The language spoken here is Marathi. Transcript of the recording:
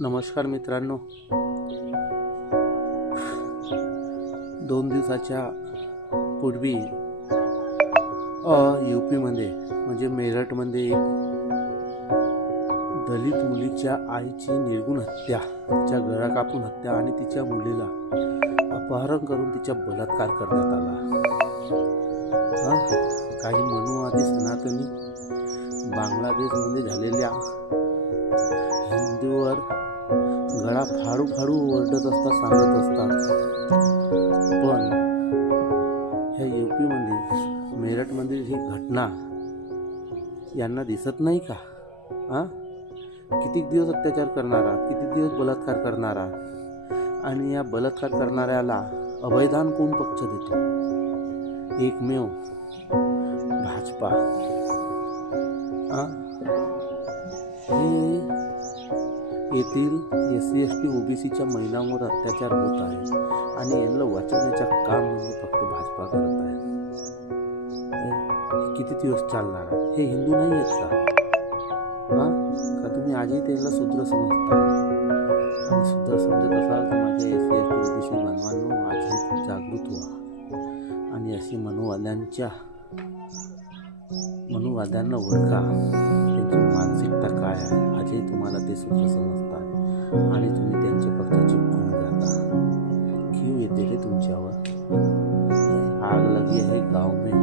नमस्कार मित्रांनो. 2 दिवसाच्या पूर्वी यूपीमध्ये म्हणजे मेरठमध्ये एक दलित मुलीच्या आईची निर्गुण हत्या, तिच्या गळा कापून हत्या आणि तिच्या मुलीला अपहरण करून तिचा बलात्कार करण्यात आला. काही मनुवादी सनातनी बांगलादेशमध्ये झालेल्या हिंदूवर गळा फाडू फाडू ओरडत असतात, सांगत असतात. पण ह्या यूपीमध्ये मेरठमधील ही घटना यांना दिसत नाही का? किती दिवस अत्याचार करणारा, किती दिवस बलात्कार करणारा, आणि या बलात्कार करणाऱ्याला अभयदान कोण पक्ष देतो? एकमेव भाजपा. हे येथील SC ST OBCच्या महिलांवर अत्याचार होत आहे आणि यांना वाचवण्याचं काम म्हणजे फक्त भाजपा करत आहे. किती दिवस चालणार? हे हिंदू नाही आहेत का तुम्ही आजही त्यांना शूद्र समजता? आणि शूद्र समजत असाल तर माझ्या SC ST OBC बांधवांनो, आजही जागृत व्हा आणि अशी मनुवाद्यांना ओळखा. त्यांची मानसिकता काय आहे आजही तुम्हाला ते शूद्र समजतात आणि तुम्ही त्यांच्या पक्षाची खून करता. क्यों येते रे तुमच्यावर? आग लगी है गाँव में,